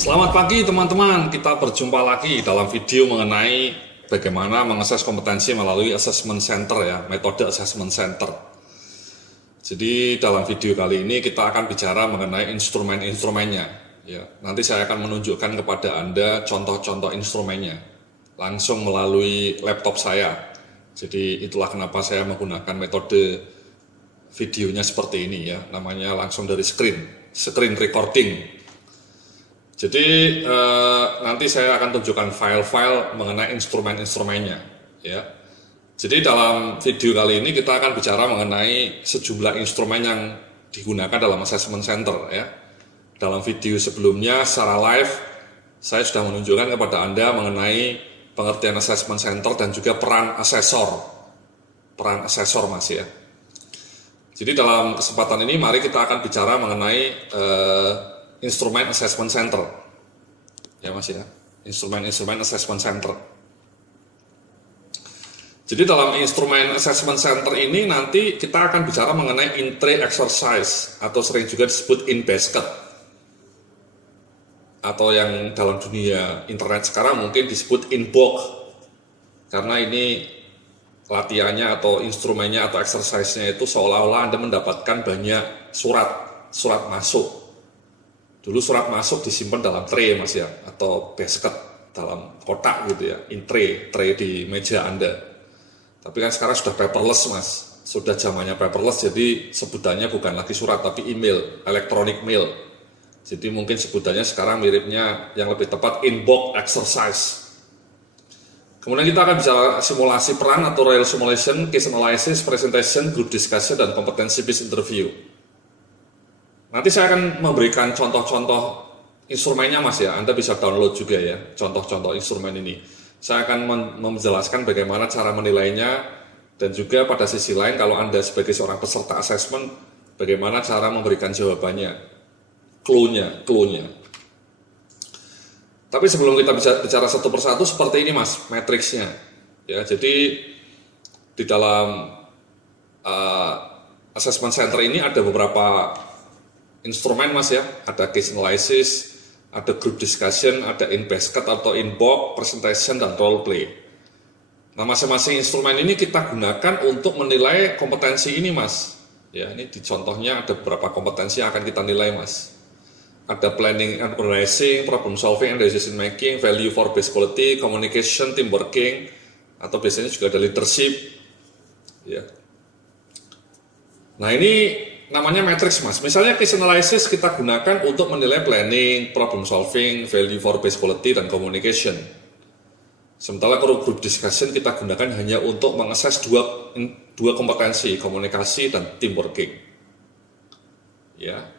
Selamat pagi teman-teman, kita berjumpa lagi dalam video mengenai bagaimana mengakses kompetensi melalui assessment center ya, metode assessment center. Jadi dalam video kali ini kita akan bicara mengenai instrumen-instrumennya ya. Nanti saya akan menunjukkan kepada Anda contoh-contoh instrumennya langsung melalui laptop saya. Jadi itulah kenapa saya menggunakan metode videonya seperti ini ya, namanya langsung dari screen recording. Jadi nanti saya akan tunjukkan file-file mengenai instrumen-instrumennya ya. Jadi dalam video kali ini kita akan bicara mengenai sejumlah instrumen yang digunakan dalam assessment center ya. Dalam video sebelumnya secara live saya sudah menunjukkan kepada Anda mengenai pengertian assessment center dan juga peran asesor Mas ya. Jadi dalam kesempatan ini mari kita akan bicara mengenai instrumen assessment center ya Mas ya, instrumen assessment center. Jadi dalam instrumen assessment center ini nanti kita akan bicara mengenai in-tray exercise atau sering juga disebut in basket, atau yang dalam dunia internet sekarang mungkin disebut in box, karena ini latihannya atau instrumennya atau exercise-nya itu seolah-olah Anda mendapatkan banyak surat masuk. Dulu surat masuk disimpan dalam tray Mas ya, atau basket dalam kotak gitu ya, in tray di meja Anda. Tapi kan sekarang sudah paperless Mas, sudah zamannya paperless, jadi sebutannya bukan lagi surat tapi email, electronic mail. Jadi mungkin sebutannya sekarang miripnya yang lebih tepat inbox exercise. Kemudian kita akan bicara simulasi peran atau real simulation, case analysis, presentation, group discussion, dan competency based interview. Nanti saya akan memberikan contoh-contoh instrumennya Mas ya, Anda bisa download juga ya contoh-contoh instrumen ini. Saya akan menjelaskan bagaimana cara menilainya, dan juga pada sisi lain kalau Anda sebagai seorang peserta assessment, bagaimana cara memberikan jawabannya, clue-nya. Tapi sebelum kita bicara satu persatu seperti ini Mas, matriksnya. Ya, jadi di dalam assessment center ini ada beberapa instrumen Mas ya, ada case analysis, ada group discussion, ada in basket atau in box, presentation, dan role play. Nah, masing-masing instrumen ini kita gunakan untuk menilai kompetensi ini Mas. Ya, ini di contohnya ada beberapa kompetensi yang akan kita nilai Mas. Ada planning and organizing, problem solving and decision making, value for base quality, communication, team working, atau biasanya juga ada leadership. Ya. Nah, ini namanya matrix Mas. Misalnya case analysis kita gunakan untuk menilai planning, problem solving, value for base quality, dan communication. Sementara kalau group discussion kita gunakan hanya untuk mengakses dua kompetensi, komunikasi dan team working. Ya.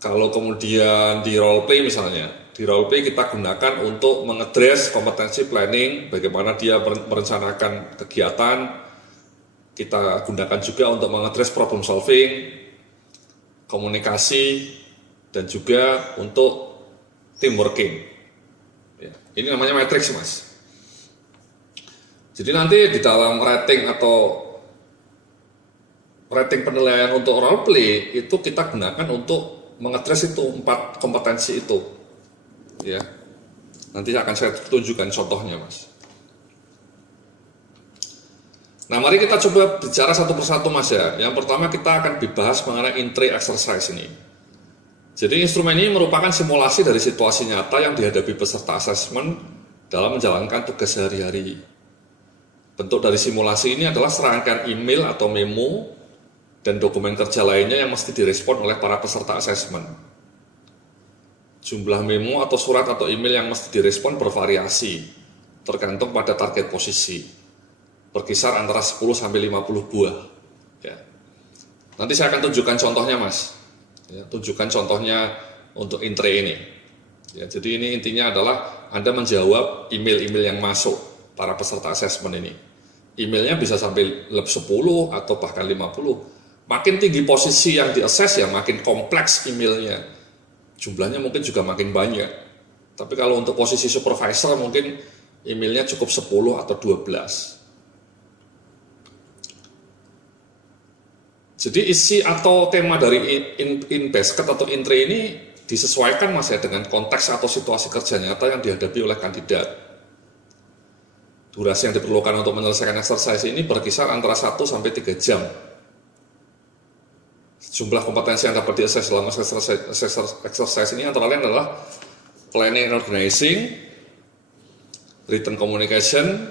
Kalau kemudian di role play misalnya, di role play kita gunakan untuk mengadres kompetensi planning, bagaimana dia merencanakan kegiatan. Kita gunakan juga untuk mengadres problem solving, komunikasi, dan juga untuk team working. Ya, ini namanya matrix Mas. Jadi nanti di dalam rating atau rating penilaian untuk role play itu kita gunakan untuk mengadres itu 4 kompetensi itu. Ya, nanti akan saya tunjukkan contohnya Mas. Nah, mari kita coba bicara satu persatu Mas ya. Yang pertama kita akan dibahas mengenai in-tray exercise ini. Jadi instrumen ini merupakan simulasi dari situasi nyata yang dihadapi peserta assessment dalam menjalankan tugas sehari-hari. Bentuk dari simulasi ini adalah serangkaian email atau memo dan dokumen kerja lainnya yang mesti direspon oleh para peserta assessment. Jumlah memo atau surat atau email yang mesti direspon bervariasi, tergantung pada target posisi. Berkisar antara 10 sampai 50 buah. Ya. Nanti saya akan tunjukkan contohnya Mas. Ya, tunjukkan contohnya untuk in-tray ini. Ya, jadi ini intinya adalah Anda menjawab email-email yang masuk para peserta assessment ini. Emailnya bisa sampai 10 atau bahkan 50. Makin tinggi posisi yang di-assess ya makin kompleks emailnya. Jumlahnya mungkin juga makin banyak. Tapi kalau untuk posisi supervisor mungkin emailnya cukup 10 atau 12. Jadi isi atau tema dari in basket atau in tray ini disesuaikan Mas ya dengan konteks atau situasi kerja nyata yang dihadapi oleh kandidat. Durasi yang diperlukan untuk menyelesaikan exercise ini berkisar antara 1 sampai 3 jam. Jumlah kompetensi yang dapat diakses selama exercise ini antara lain adalah planning and organizing, written communication,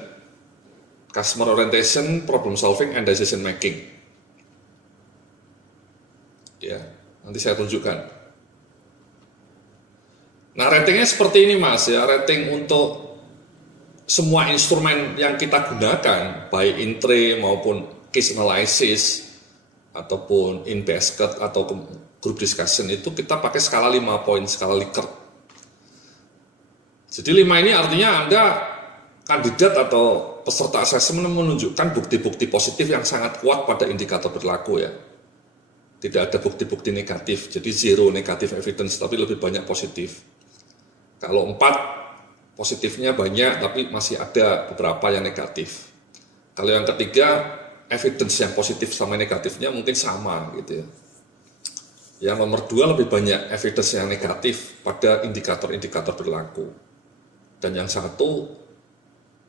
customer orientation, problem solving, and decision making. Ya, nanti saya tunjukkan. Nah, ratingnya seperti ini Mas ya, rating untuk semua instrumen yang kita gunakan, baik intre maupun case analysis ataupun in basket atau group discussion, itu kita pakai skala 5 poin, skala Likert. Jadi 5 ini artinya Anda kandidat atau peserta asesmen menunjukkan bukti-bukti positif yang sangat kuat pada indikator perilaku ya. Tidak ada bukti-bukti negatif, jadi zero negative evidence, tapi lebih banyak positif. Kalau 4 positifnya banyak, tapi masih ada beberapa yang negatif. Kalau yang ketiga, evidence yang positif sama negatifnya mungkin sama gitu ya. Yang nomor 2 lebih banyak evidence yang negatif pada indikator-indikator perilaku. Dan yang satu,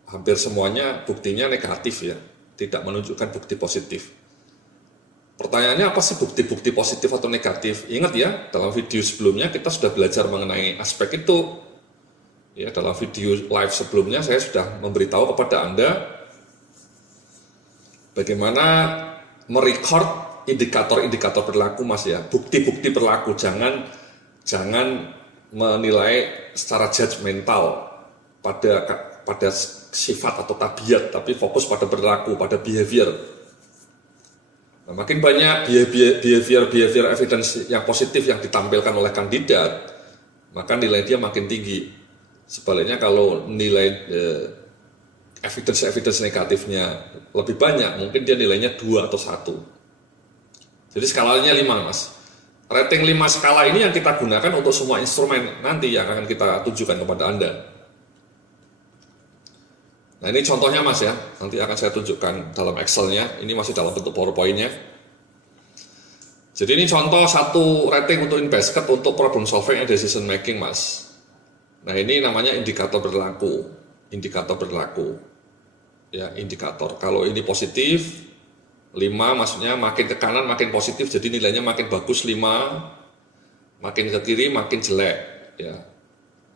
hampir semuanya buktinya negatif ya, tidak menunjukkan bukti positif. Pertanyaannya apa sih bukti-bukti positif atau negatif? Ingat ya, dalam video sebelumnya kita sudah belajar mengenai aspek itu. Ya, dalam video live sebelumnya saya sudah memberitahu kepada Anda bagaimana merecord indikator-indikator perilaku Mas ya, bukti-bukti perilaku. Jangan menilai secara judgmental pada sifat atau tabiat, tapi fokus pada perilaku, pada behavior. Nah, makin banyak behavior evidence yang positif yang ditampilkan oleh kandidat, maka nilai dia makin tinggi. Sebaliknya kalau nilai evidence negatifnya lebih banyak, mungkin dia nilainya 2 atau 1. Jadi skalanya 5 Mas. Rating 5 skala ini yang kita gunakan untuk semua instrumen nanti yang akan kita tunjukkan kepada Anda. Nah ini contohnya Mas ya, nanti akan saya tunjukkan dalam Excel-nya, ini masih dalam bentuk PowerPoint-nya. Jadi ini contoh satu rating untuk in basket untuk problem solving and decision making Mas. Nah ini namanya indikator perilaku, ya indikator. Kalau ini positif, 5 maksudnya makin ke kanan makin positif, jadi nilainya makin bagus 5, makin ke kiri makin jelek, ya,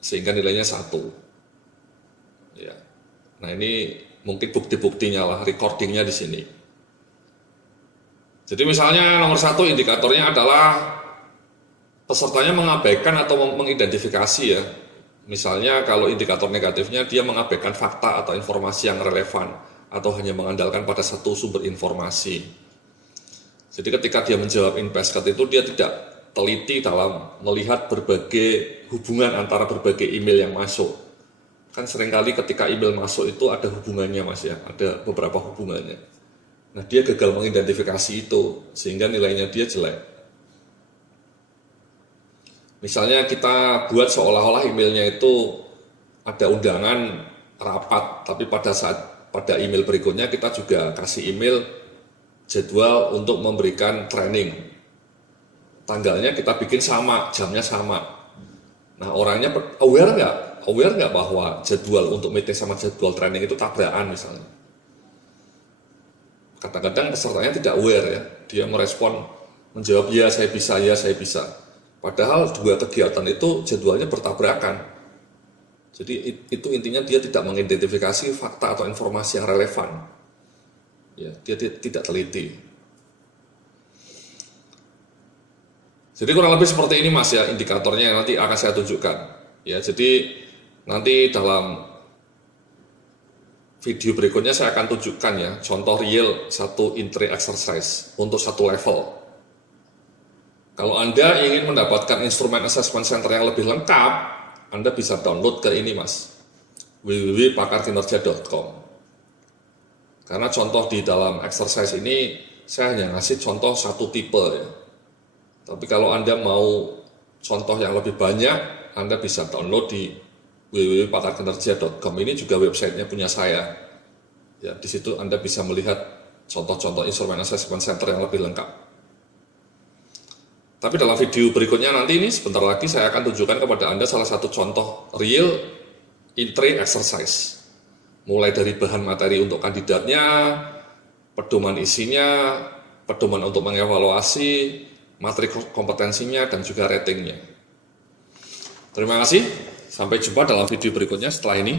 sehingga nilainya 1. Ya. Nah ini mungkin bukti-buktinya lah, recordingnya di sini. Jadi misalnya nomor 1 indikatornya adalah pesertanya mengabaikan atau mengidentifikasi ya. Misalnya kalau indikator negatifnya dia mengabaikan fakta atau informasi yang relevan atau hanya mengandalkan pada satu sumber informasi. Jadi ketika dia menjawab in basket itu dia tidak teliti dalam melihat berbagai hubungan antara berbagai email yang masuk. Kan seringkali ketika email masuk itu ada hubungannya Mas ya, ada beberapa hubungannya. Nah dia gagal mengidentifikasi itu, sehingga nilainya dia jelek. Misalnya kita buat seolah-olah emailnya itu ada undangan rapat, tapi pada email berikutnya kita juga kasih email jadwal untuk memberikan training. Tanggalnya kita bikin sama, jamnya sama. Nah orangnya aware nggak bahwa jadwal untuk meeting sama jadwal training itu tabrakan misalnya. Kadang-kadang pesertanya tidak aware ya, dia merespon, menjawab ya saya bisa, ya saya bisa. Padahal 2 kegiatan itu jadwalnya bertabrakan. Jadi itu intinya dia tidak mengidentifikasi fakta atau informasi yang relevan. Ya, dia tidak teliti. Jadi kurang lebih seperti ini Mas ya indikatornya, nanti akan saya tunjukkan. Ya, jadi nanti dalam video berikutnya saya akan tunjukkan ya contoh real satu intre exercise untuk satu level. Kalau Anda ingin mendapatkan instrumen assessment center yang lebih lengkap, Anda bisa download ke ini Mas, www.pakarkinerja.com. Karena contoh di dalam exercise ini saya hanya ngasih contoh satu tipe ya. Tapi kalau Anda mau contoh yang lebih banyak, Anda bisa download di www.pakarkinerja.com. Ini juga websitenya punya saya. Ya, di situ Anda bisa melihat contoh-contoh instrumen assessment center yang lebih lengkap. Tapi dalam video berikutnya nanti ini sebentar lagi saya akan tunjukkan kepada Anda salah satu contoh real entry exercise. Mulai dari bahan materi untuk kandidatnya, pedoman isinya, pedoman untuk mengevaluasi, materi kompetensinya, dan juga ratingnya. Terima kasih, sampai jumpa dalam video berikutnya setelah ini.